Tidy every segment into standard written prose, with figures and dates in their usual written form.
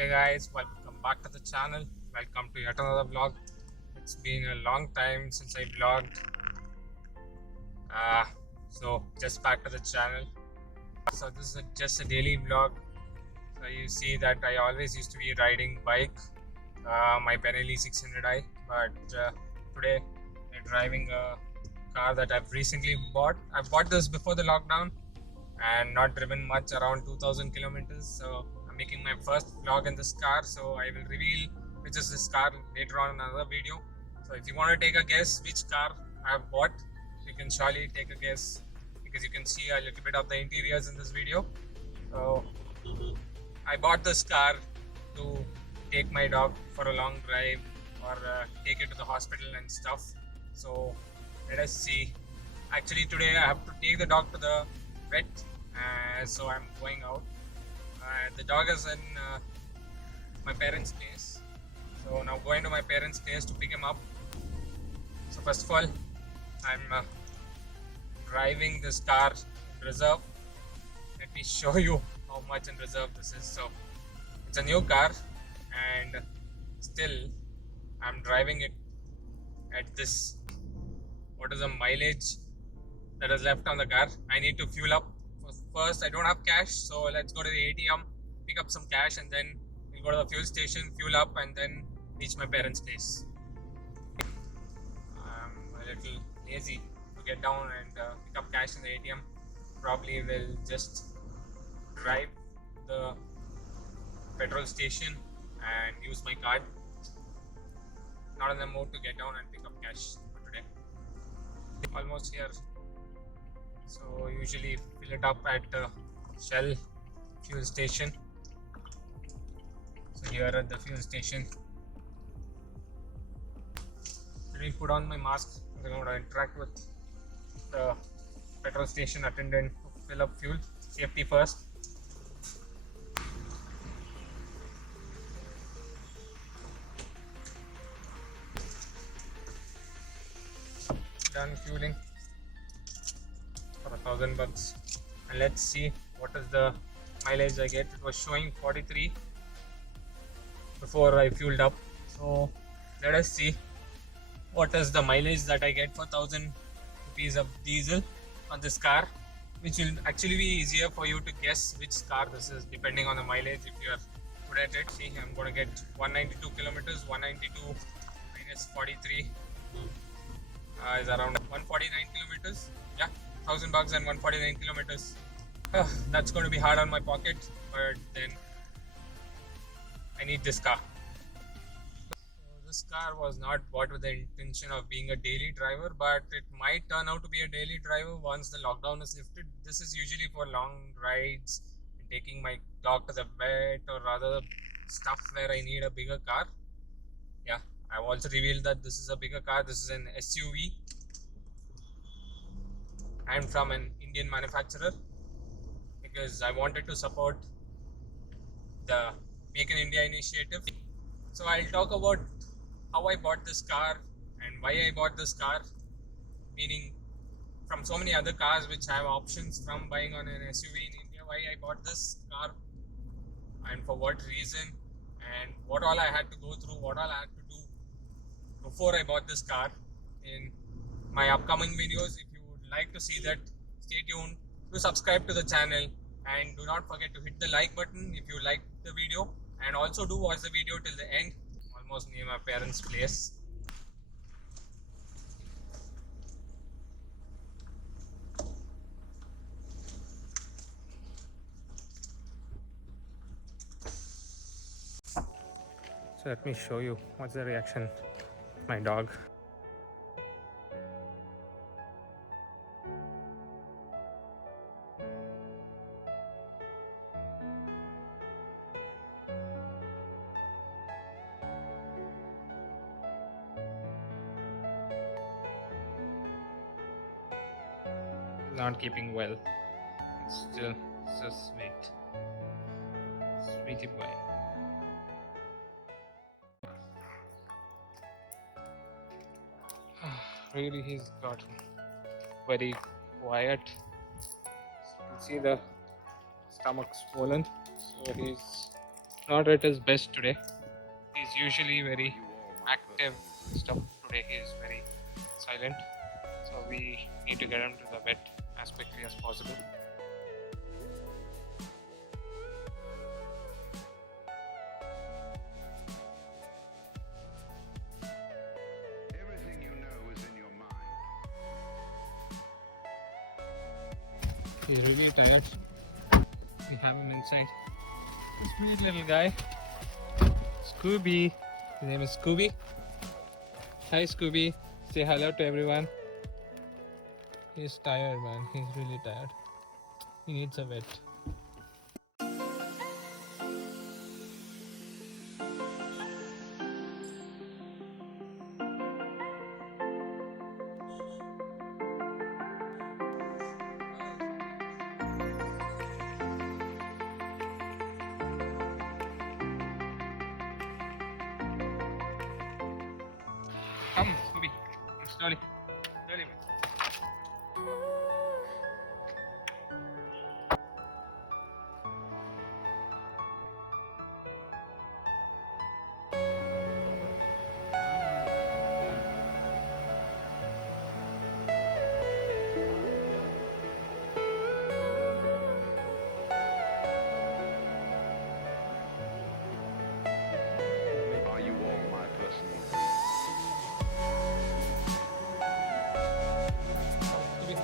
Hey guys, welcome back to the channel. Welcome to yet another vlog. It's been a long time since I vlogged. So just back to the channel. So this is just a daily vlog. So you see that I always used to be riding bike, my Benelli 600i, but today I'm driving a car that I've recently bought. I bought this before the lockdown and not driven much, around 2000 kilometers. So I'm making my first vlog in this car, so I will reveal which is this car later on in another video. So if you want to take a guess which car I have bought, you can surely take a guess because you can see a little bit of the interiors in this video. So I bought this car to take my dog for a long drive or take it to the hospital and stuff. So let us see. Actually today I have to take the dog to the vet, so I'm going out. The dog is in my parents' place, so now going to my parents' place to pick him up. So first of all, I'm driving this car in reserve. Let me show you how much in reserve this is. So it's a new car and still I'm driving it at this. What is the mileage that is left on the car? I need to fuel up. First, I don't have cash, so let's go to the ATM, pick up some cash, and then we'll go to the fuel station, fuel up, and then reach my parents' place. I'm a little lazy to get down and pick up cash in the ATM. Probably will just drive the petrol station and use my card. Not in the mood to get down and pick up cash for today. Almost here. So usually fill it up at Shell fuel station. So here at the fuel station, let me put on my mask. I'm going to interact with the petrol station attendant to fill up fuel. Safety first. Done fueling for $1,000, and let's see what is the mileage I get. It was showing 43 before I fueled up, so let us see what is the mileage that I get for 1000 rupees of diesel on this car, which will actually be easier for you to guess which car this is depending on the mileage if you are good at it. See, I'm going to get 192 kilometers. 192 minus 43 is around 149 kilometers. Yeah, $1,000 and 149 kilometers. That's going to be hard on my pocket, but then I need this car. So this car was not bought with the intention of being a daily driver, but it might turn out to be a daily driver once the lockdown is lifted. This is usually for long rides and taking my dog to the vet, or rather stuff where I need a bigger car. Yeah, I've also revealed that this is a bigger car. This is an SUV. I'm from an Indian manufacturer because I wanted to support the Make in India initiative. So I'll talk about how I bought this car and why I bought this car, meaning from so many other cars which have options from buying on an SUV in India, why I bought this car and for what reason, and what all I had to go through, what all I had to do before I bought this car in my upcoming videos. If you would like to see that, stay tuned. Do subscribe to the channel and do not forget to hit the like button if you like the video, and also do watch the video till the end. Almost near my parents' place. So let me show you what's the reaction of my dog. Not keeping well. It's still so sweet. Sweetie boy. Really, he's got very quiet. You can see the stomach swollen, so he's not at his best today. He's usually very active and stuff. Today he is very silent. So we need to get him to the vet as quickly as possible. Everything you know is in your mind. He's really tired. We have him inside. This sweet little guy, Scooby. His name is Scooby. Hi Scooby. Say hello to everyone. He's tired, man. He's really tired. He needs a vet. Come, Scooby. Slowly. Slowly, man. Are you all my personal thieves? Scooby.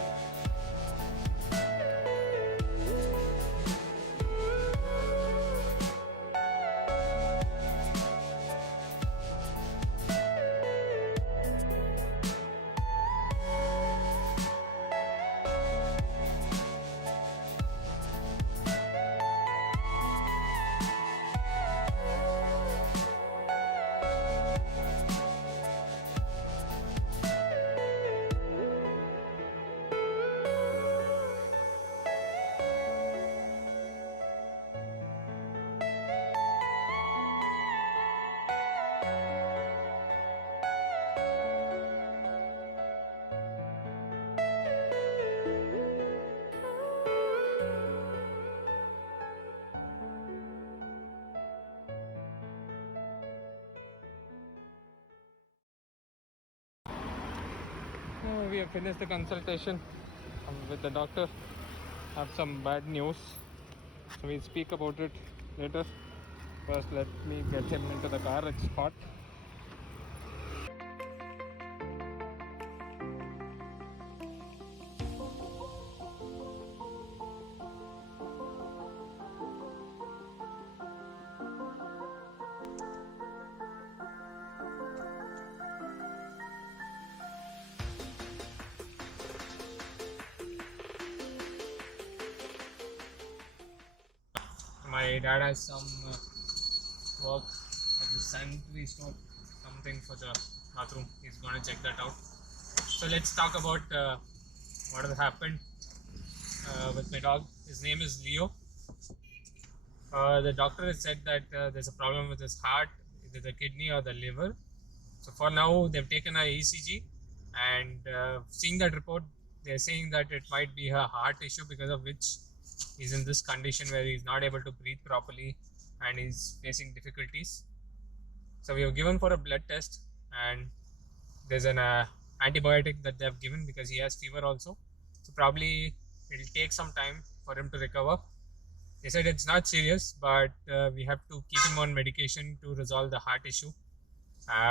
Oh, we have finished the consultation with the doctor. Have some bad news, so we'll speak about it later. First, let me get him into the car. It's hot. My dad has some work at the sanitary store, something for the bathroom. He's going to check that out. So let's talk about what has happened with my dog. His name is Leo. The doctor has said that there's a problem with his heart, either the kidney or the liver. So for now, they've taken a ECG, and seeing that report, they're saying that it might be a heart issue, because of which he's in this condition where he's not able to breathe properly and he's facing difficulties. So we have given for a blood test, and there's an antibiotic that they've given because he has fever also. So probably it'll take some time for him to recover. They said it's not serious, but we have to keep him on medication to resolve the heart issue.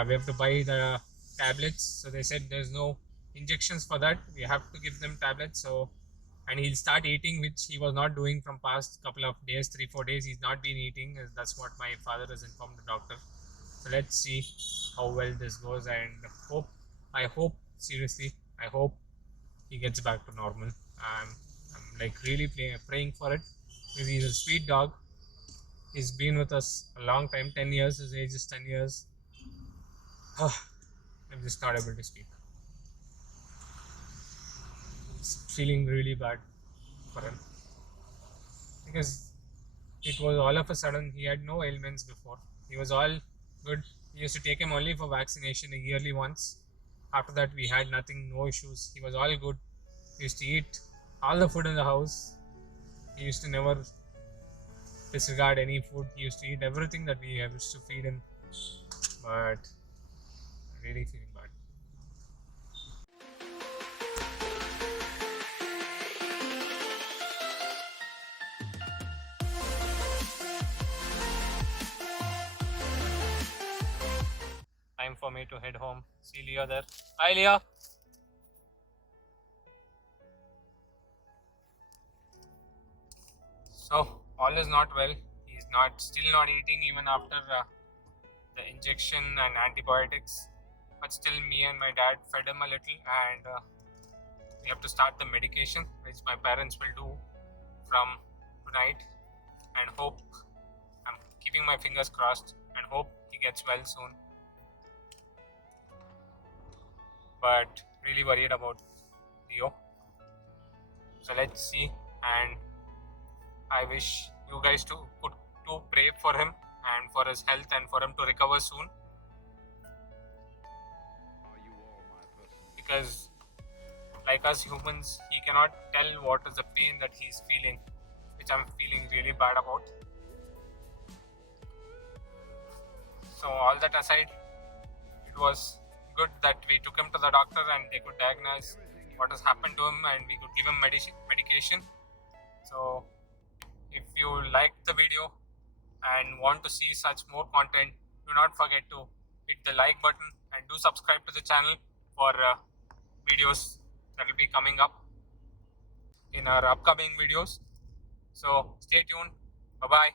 We have to buy the tablets. So they said there's no injections for that. We have to give them tablets. So, and he'll start eating, which he was not doing from past couple of days, 3-4 days. He's not been eating. That's what my father has informed the doctor. So let's see how well this goes, and I hope seriously, I hope he gets back to normal. I'm like really praying for it, because he's a sweet dog. He's been with us a long time, 10 years. His age is 10 years. I'm just not able to speak. It's feeling really bad for him, because it was all of a sudden he had no ailments before. He was all good. We used to take him only for vaccination yearly once. After that, we had nothing, no issues. He was all good. He used to eat all the food in the house. He used to never disregard any food he used to eat, everything that we used to feed him. But really feeling bad. Time for me to head home. See Leah there. Hi Leah. So all is not well. He's still not eating even after the injection and antibiotics. But still, me and my dad fed him a little, and we have to start the medication, which my parents will do from tonight. And hope, I'm keeping my fingers crossed, and hope he gets well soon. But really worried about Leo. So let's see, and I wish you guys to pray for him and for his health and for him to recover soon. Are you all my personal Because like us humans, he cannot tell what is the pain that he's feeling, which I'm feeling really bad about. So all that aside, it was good that we took him to the doctor and they could diagnose what has happened to him and we could give him medication. So if you liked the video and want to see such more content, do not forget to hit the like button and do subscribe to the channel for videos that will be coming up in our upcoming videos. So stay tuned. Bye bye.